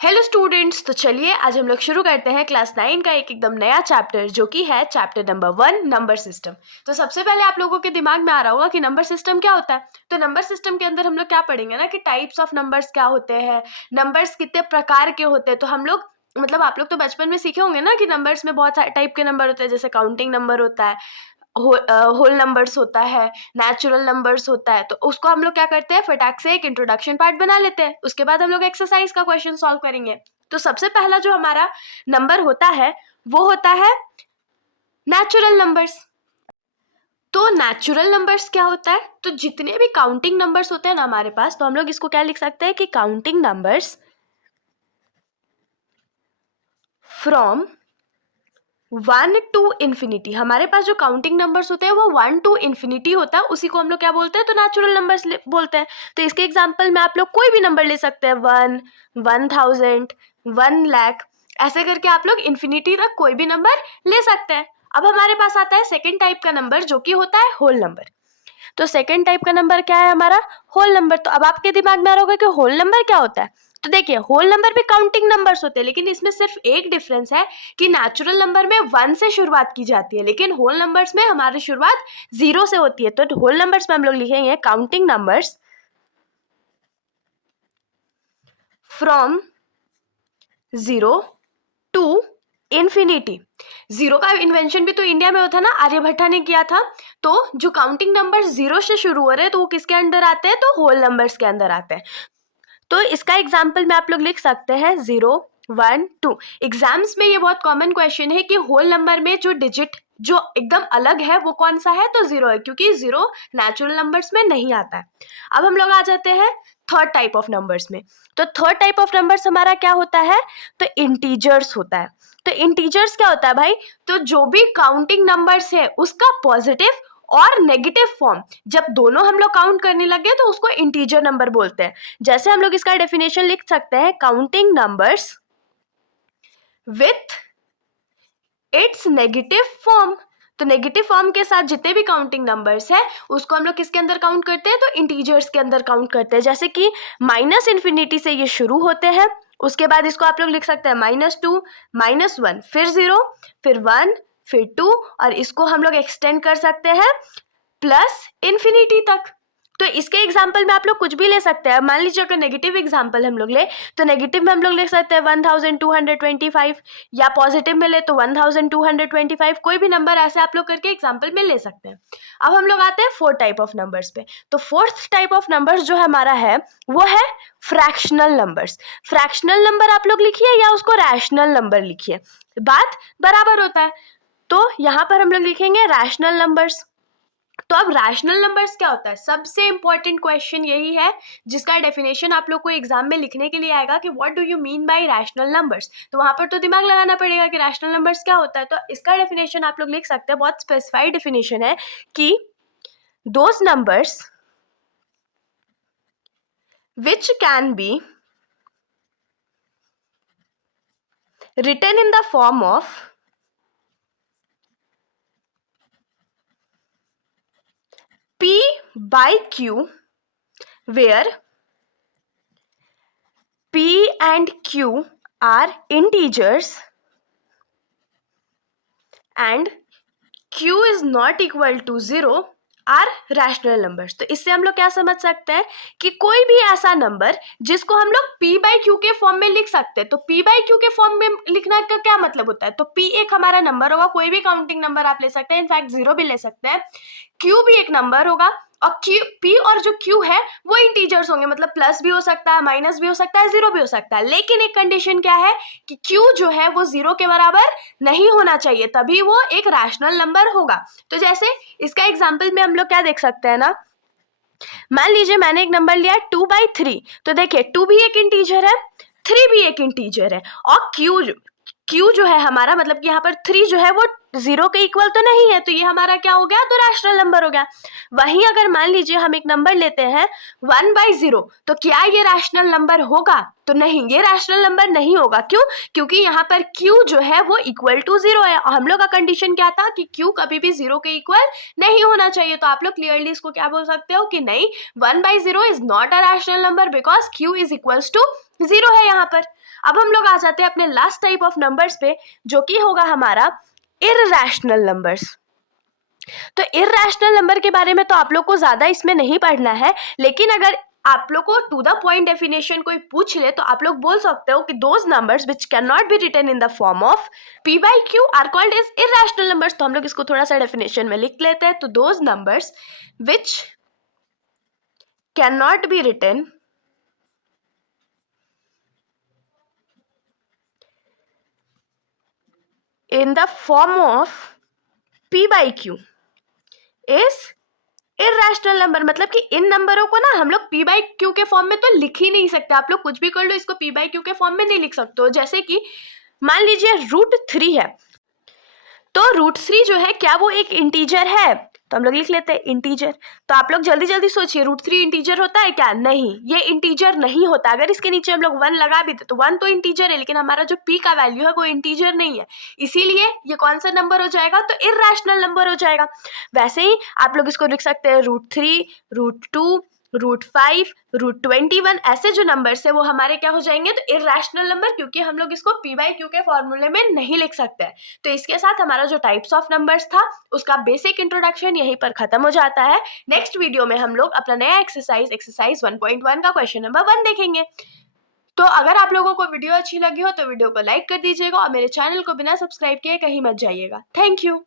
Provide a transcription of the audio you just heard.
Hello students, तो चलिए आज हम लोग शुरू करते हैं क्लास 9 का एक एकदम नया चैप्टर जो कि है चैप्टर नंबर 1 नंबर सिस्टम। तो सबसे पहले आप लोगों के दिमाग में आ रहा होगा कि नंबर सिस्टम क्या होता है। तो नंबर सिस्टम के अंदर हम लोग क्या पढ़ेंगे ना कि टाइप्स ऑफ नंबर्स क्या होते हैं, नंबर्स कितने प्रकार के होते हैं। तो हम लोग मतलब आप लोग तो बचपन में सीखे होंगे ना कि नंबर्स में बहुत टाइप के नंबर होते हैं, जैसे काउंटिंग नंबर होता है, होल नंबर्स होता है, नेचुरल नंबर्स होता है। तो उसको हम लोग क्या करते हैं, फटाक से एक इंट्रोडक्शन पार्ट बना लेते हैं। उसके बाद हम लोग एक्सरसाइज का क्वेश्चन सॉल्व करेंगे। तो सबसे पहला जो हमारा नंबर होता है वो होता है नेचुरल नंबर्स। तो नेचुरल नंबर्स क्या होता है, तो जितने भी काउंटिंग नंबर्स होते हैं ना हमारे पास, तो हम लोग इसको क्या लिख सकते हैं कि counting numbers from 1 to infinity. हमारे पास जो काउंटिंग नंबर्स होते हैं वो 1 टू इन्फिनिटी होता है, उसी को हम लोग क्या बोलते हैं, तो नेचुरल नंबर्स बोलते हैं। तो इसके एग्जांपल में आप लोग कोई भी नंबर ले सकते हैं, 1, 1000, 1 लाख, ऐसे करके आप लोग इन्फिनिटी तक कोई भी नंबर ले सकते हैं। अब हमारे पास आता है सेकेंड टाइप का नंबर जो कि होता है होल नंबर। तो सेकेंड टाइप का नंबर क्या है हमारा, होल नंबर। तो अब आपके दिमाग में आ रहा होगा कि होल नंबर क्या होता है। तो देखिए, होल नंबर भी काउंटिंग नंबर्स होते हैं, लेकिन इसमें सिर्फ एक डिफरेंस है कि नेचुरल नंबर में 1 से शुरुआत की जाती है, लेकिन होल नंबर्स में हमारी शुरुआत 0 से होती है। तो होल नंबर्स में हम लोग लिखेंगे counting numbers from 0 to infinity. 0 का इन्वेंशन भी तो इंडिया में होता ना, आर्यभट्टा ने किया था। तो जो काउंटिंग नंबर 0 से शुरू हो रहे हैं तो वो किसके अंदर आते हैं, तो होल नंबर्स के अंदर आते हैं। तो इसका एग्जाम्पल में आप लोग लिख सकते हैं 0, 1, 2। एग्जाम्स में ये बहुत कॉमन क्वेश्चन है कि होल नंबर में जो डिजिट जो एकदम अलग है वो कौन सा है, तो 0 है, क्योंकि 0 नेचुरल नंबर्स में नहीं आता है। अब हम लोग आ जाते हैं थर्ड टाइप ऑफ नंबर्स में। तो थर्ड टाइप ऑफ नंबर्स हमारा क्या होता है, तो इंटीजर्स होता है। तो इंटीजर्स क्या होता है भाई, तो जो भी काउंटिंग नंबर्स है उसका पॉजिटिव और नेगेटिव फॉर्म जब दोनों हम लोग काउंट करने लगे तो उसको इंटीजर नंबर बोलते हैं। जैसे हम लोग इसका डेफिनेशन लिख सकते हैं, counting numbers with its negative form. तो नेगेटिव फॉर्म के साथ जितने भी काउंटिंग नंबर्स है उसको हम लोग किसके अंदर काउंट करते हैं, तो इंटीजर्स के अंदर काउंट करते हैं। जैसे कि माइनस इन्फिनिटी से ये शुरू होते हैं, उसके बाद इसको आप लोग लिख सकते हैं -2, -1, फिर 0, फिर 1, फिर 2, और इसको हम लोग एक्सटेंड कर सकते हैं प्लस इन्फिनिटी तक। तो इसके एग्जाम्पल में आप लोग कुछ भी ले सकते हैं। मान लीजिए अगर नेगेटिव एग्जाम्पल हम लोग ले तो नेगेटिव में हम लोग लिख सकते हैं 1225, या पॉजिटिव में ले तो 1225। कोई भी नंबर ऐसे आप लोग करके एग्जाम्पल में ले सकते हैं। अब हम लोग आते हैं फोर्थ टाइप ऑफ नंबर्स पे। तो फोर्थ टाइप ऑफ नंबर्स जो हमारा है वो है फ्रैक्शनल नंबर्स। फ्रैक्शनल नंबर आप लोग लिखिए या उसको रैशनल नंबर लिखिए, बात बराबर होता है। तो यहाँ पर हम लोग लिखेंगे रैशनल नंबर्स। तो अब रैशनल नंबर्स क्या होता है, सबसे इंपॉर्टेंट क्वेश्चन यही है जिसका डेफिनेशन आप लोग को एग्जाम में लिखने के लिए आएगा कि what do you mean by rational numbers. तो वहां पर तो दिमाग लगाना पड़ेगा कि रैशनल नंबर्स क्या होता है। तो इसका डेफिनेशन आप लोग लिख सकते हैं, बहुत स्पेसिफाइड डेफिनेशन है कि those numbers which can be written in the form of P by Q, where P and Q are integers and Q is not equal to 0 are rational numbers. तो इससे हम लोग क्या समझ सकते हैं कि कोई भी ऐसा नंबर जिसको हम लोग P बाई Q के फॉर्म में लिख सकते हैं। तो P बाई Q के फॉर्म में लिखना का क्या मतलब होता है, तो P एक हमारा नंबर होगा, कोई भी काउंटिंग नंबर आप ले सकते हैं, इनफैक्ट 0 भी ले सकते हैं। Q भी एक नंबर होगा और P और जो Q है वो इंटीजर्स होंगे, मतलब प्लस भी हो सकता है, माइनस भी हो सकता है, 0 भी हो सकता है। लेकिन एक कंडीशन क्या है कि Q जो है वो 0 के बराबर नहीं होना चाहिए, तभी वो एक रैशनल नंबर होगा। तो जैसे इसका एग्जाम्पल में हम लोग क्या देख सकते हैं ना, मान लीजिए मैंने एक नंबर लिया 2/3। तो देखिए 2 भी एक इंटीजर है, 3 भी एक इंटीजर है, और Q जो है हमारा, मतलब कि यहाँ पर 3 जो है वो जीरो के इक्वल तो नहीं है, तो ये हमारा क्या हो गया, तो रैशनल नंबर हो गया। वहीं अगर मान लीजिए हम एक नंबर लेते हैं 1/0, तो क्या ये रैशनल नंबर होगा, तो नहीं, ये रैशनल नंबर नहीं होगा। क्यों? क्योंकि यहाँ पर q जो है वो इक्वल टू 0 है, और हम लोग का कंडीशन क्या था कि q कभी भी 0 के इक्वल नहीं होना चाहिए। तो आप लोग क्लियरली इसको क्या बोल सकते हो कि नहीं, 1/0 is not a rational number because q is equals to 0 है यहाँ पर। अब हम लोग आ जाते हैं अपने लास्ट टाइप ऑफ नंबर्स पे, जो कि होगा हमारा इररैशनल नंबर्स। तो इररैशनल नंबर के बारे में तो आप लोग को ज्यादा इसमें नहीं पढ़ना है, लेकिन अगर आप लोग को टू द पॉइंट डेफिनेशन कोई पूछ ले तो आप लोग बोल सकते हो कि those numbers which can not be written in the form of p/q are called as irrational numbers. तो हम लोग इसको थोड़ा सा डेफिनेशन में लिख लेते हैं। तो those numbers which can not be written in the form of p/q is irrational number. मतलब कि इन नंबरों को ना हम लोग p/q के फॉर्म में तो लिख ही नहीं सकते। आप लोग कुछ भी कर लो, इसको p/q के फॉर्म में नहीं लिख सकते हो। जैसे कि मान लीजिए √3 है, तो √3 जो है क्या वो एक इंटीजर है, तो हम लोग लिख लेते हैं इंटीजर। तो आप लोग जल्दी जल्दी सोचिए, √3 इंटीजर होता है क्या? नहीं, ये इंटीजर नहीं होता। अगर इसके नीचे हम लोग 1 लगा भी दे तो 1 तो इंटीजर है, लेकिन हमारा जो p का वैल्यू है वो इंटीजर नहीं है, इसीलिए ये कौन सा नंबर हो जाएगा, तो इररेशनल नंबर हो जाएगा। वैसे ही आप लोग इसको लिख सकते हैं √3, √2, √5, √21, ऐसे जो नंबर्स है वो हमारे क्या हो जाएंगे, तो इररेशनल नंबर, क्योंकि हम लोग इसको p/q के फॉर्मूले में नहीं लिख सकते हैं। तो इसके साथ हमारा जो टाइप्स ऑफ नंबर्स था उसका बेसिक इंट्रोडक्शन यहीं पर खत्म हो जाता है। नेक्स्ट वीडियो में हम लोग अपना नया एक्सरसाइज 1.1 का क्वेश्चन नंबर 1 देखेंगे। तो अगर आप लोगों को वीडियो अच्छी लगी हो तो वीडियो को लाइक कर दीजिएगा, और मेरे चैनल को बिना सब्सक्राइब किए कहीं मत जाइएगा। Thank you.